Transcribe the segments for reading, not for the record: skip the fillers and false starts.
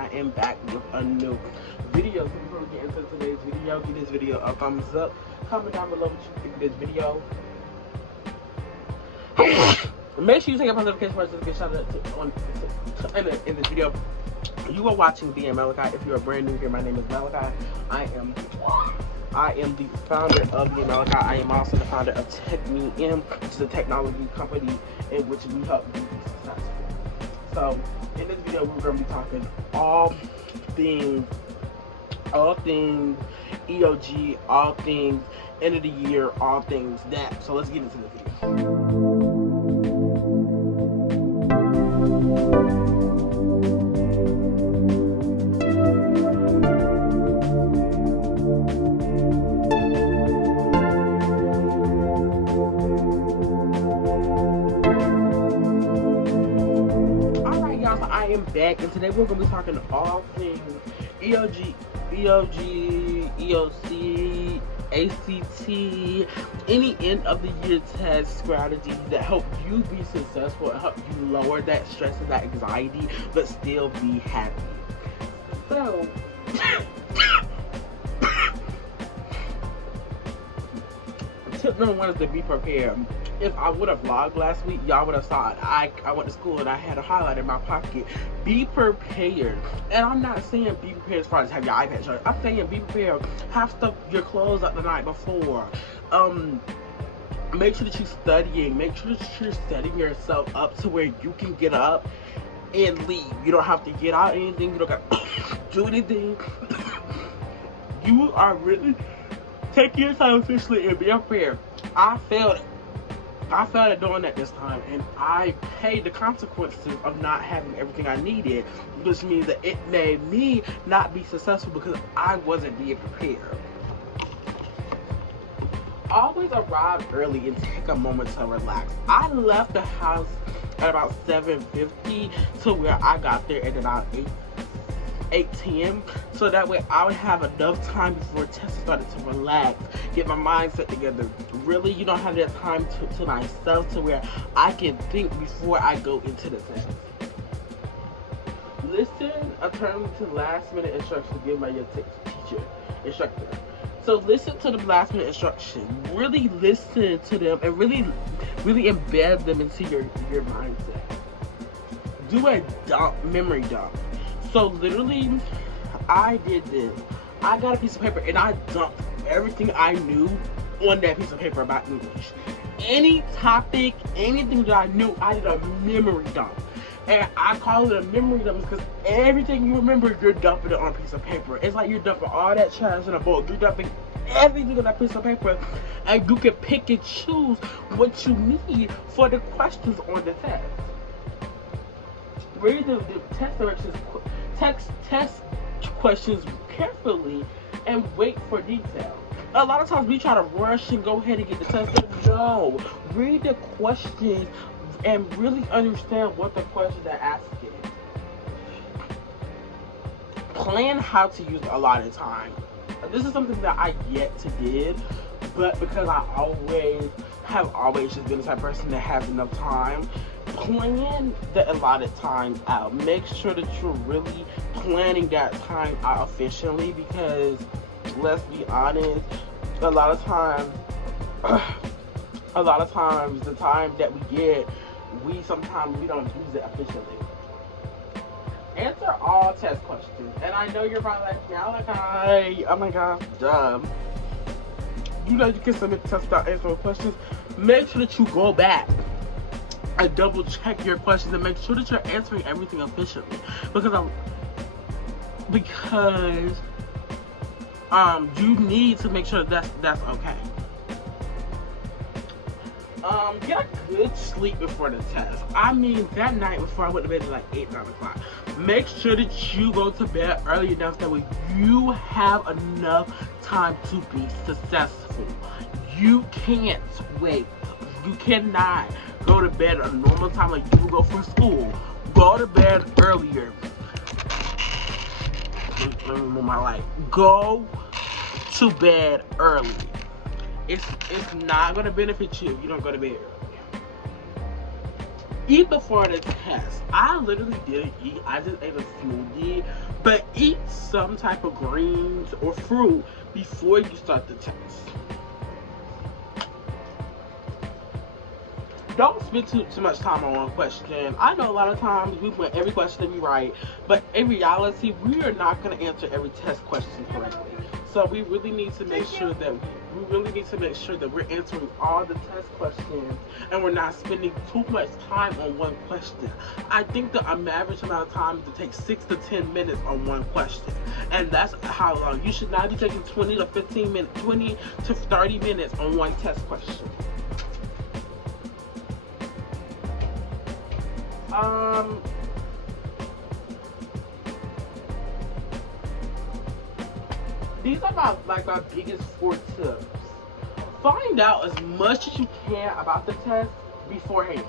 I am back with a new video. So before we get into today's video, give this video a thumbs up. Comment down below what you think of this video. Make sure you take up notification bell to get shout out in this video. You are watching BEING MALACHI. If you are brand new here, my name is Malachi. I am the founder of BEING MALACHI. I am also the founder of TechMeM, which is a technology company in which we help you be successful. So in this video, we're going to be talking all things EOG, all things end of the year, all things that. So let's get into the video. I am back, and today we're going to be talking all things EOG, EOC, ACT, any end of the year test strategies that help you be successful and help you lower that stress and that anxiety, but still be happy. So, tip number one is to be prepared. If I would have vlogged last week, y'all would have saw it. I went to school and I had a highlight in my pocket. Be prepared. And I'm not saying be prepared as far as have your iPad charged. I'm saying be prepared. Have stuff, your clothes up the night before. Make sure that you're studying. Make sure that you're setting yourself up to where you can get up and leave. You don't have to get out anything. You don't got to do anything. You are really taking your time officially and be prepared. I failed at doing that this time, and I paid the consequences of not having everything I needed, which means that it made me not be successful because I wasn't being prepared. Always arrive early and take a moment to relax. I left the house at about 7:50 to where I got there at about 8:10, so that way I would have enough time before test started to relax, get my mindset together. Really, you don't have that time to myself to where I can think before I go into the test. Listen attentively to last minute instructions given by your instructor. So listen to the last minute instructions. Really listen to them and really embed them into your mindset. Do a memory dump. So literally, I did this. I got a piece of paper and I dumped everything I knew on that piece of paper about English. Any topic, anything that I knew, I did a memory dump. And I call it a memory dump because everything you remember, you're dumping it on a piece of paper. It's like you're dumping all that trash in a bowl. You're dumping everything on that piece of paper, and you can pick and choose what you need for the questions on the test. Read the test directions, test questions carefully, and wait for detail. A lot of times we try to rush and go ahead and get the test done. No, read the questions and really understand what the questions are asking. Plan how to use a lot of time. This is something that I yet to did, but because I have always just been the type of person that has enough time, plan the allotted time out. Make sure that you're really planning that time out efficiently, because let's be honest, a lot of times the time that we get, sometimes we don't use it efficiently. Answer all test questions. And I know you're probably like, Malachi, oh my gosh, dumb. You know you can submit tests without answering questions. Make sure that you go back and double check your questions and make sure that you're answering everything efficiently. Because you need to make sure that's okay. Get a good sleep before the test. I mean, that night before I went to bed at like 8, 9 o'clock. Make sure that you go to bed early enough that way you have enough time to be successful. You can't wait. You cannot go to bed at a normal time like you go for school. Go to bed earlier. Let me move my light. Go to bed early. It's not gonna benefit you if you don't go to bed early. eat before the test. I literally didn't eat. I just ate a smoothie. But eat some type of greens or fruit before you start the test. Don't spend too much time on one question. I know a lot of times we want every question to be right, but in reality, we are not going to answer every test question correctly. So we really need to make sure that we're answering all the test questions and we're not spending too much time on one question. I think the average amount of time is to take 6 to 10 minutes on one question, and that's how long. You should not be taking 20 to 30 minutes on one test question. These are my biggest 4 tips. Find out as much as you can about the test beforehand.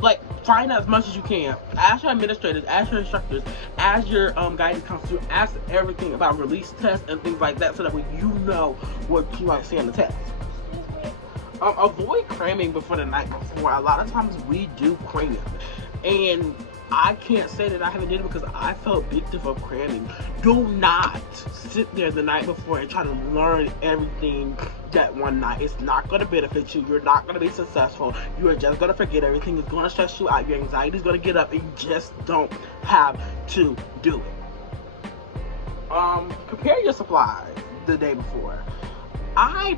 Like, find out as much as you can. Ask your administrators, ask your instructors, ask your guidance counselor, ask everything about release tests and things like that, so that way you know what you might see on the test. Avoid cramming before the night before. A lot of times we do cram, and I can't say that I haven't did it because I felt victim of cramming. Do not sit there the night before and try to learn everything that one night. It's not going to benefit you. You're not going to be successful. You are just going to forget everything. It's going to stress you out. Your anxiety is going to get up, and you just don't have to do it. Prepare your supplies the day before. I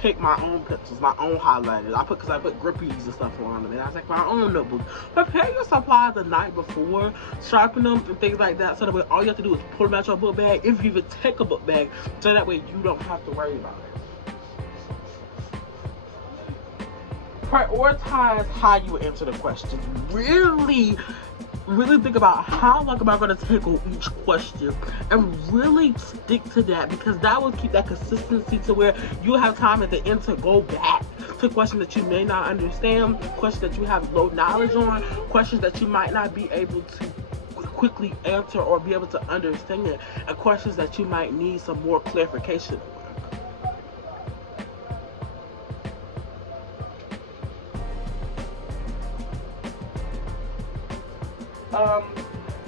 take my own pencils, my own highlighters. I put grippies and stuff on them, and I take my own notebooks. Prepare your supplies the night before, sharpen them and things like that, so that way all you have to do is pull them out your book bag, if you even take a book bag, so that way you don't have to worry about it. Prioritize how you answer the questions. Really think about how long am I going to take on each question, and really stick to that, because that will keep that consistency to where you have time at the end to go back to questions that you may not understand, questions that you have low knowledge on, questions that you might not be able to quickly answer or be able to understand, and questions that you might need some more clarification on.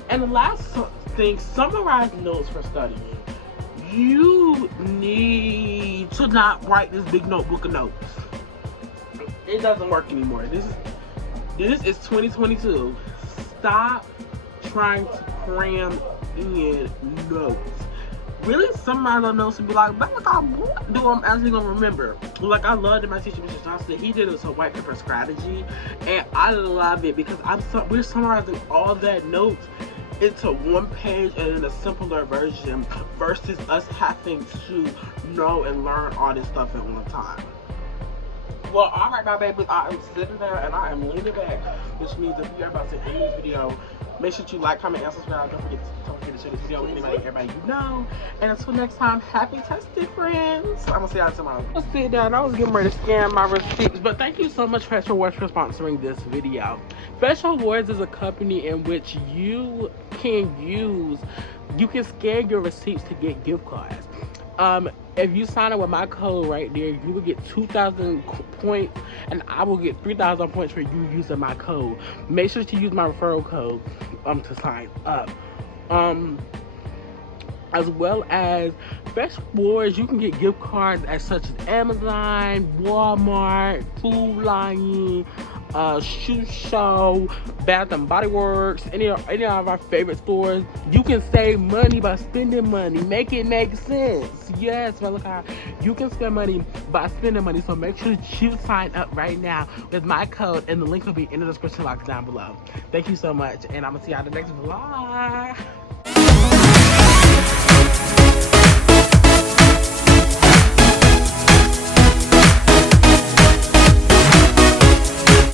And the last thing, summarize notes for studying. You need to not write this big notebook of notes. It doesn't work anymore. This is 2022. Stop trying to cram in notes. Really summarize our notes and be like, what do I'm actually gonna remember? Like, I loved it. My teacher, Mr. Johnson, he did a white paper strategy, and I love it because we're summarizing all that notes into one page and in a simpler version, versus us having to know and learn all this stuff at one time. Well, alright, my babies, I am sitting there and I am leaning back, which means if you are about to end this video, make sure you like, comment, and subscribe. Don't forget to share this video with everybody you know. And until next time, happy testing, friends. I'm gonna see y'all tomorrow. Let's sit down. I was getting ready to scan my receipts, but thank you so much, Fresh Rewards, for sponsoring this video. Fresh Rewards is a company in which you can scan your receipts to get gift cards. If you sign up with my code right there, you will get 2,000 points, and I will get 3,000 points for you using my code. Make sure to use my referral code to sign up. As well as Fresh Rewards, you can get gift cards such as Amazon, Walmart, Food Lion, Xoxo, Bath and Body Works, any of our favorite stores. You can save money by spending money. Make it make sense. Yes, Malachi, you can spend money by spending money. So make sure you sign up right now with my code, and the link will be in the description box down below. Thank you so much, and I'm gonna see y'all in the next vlog.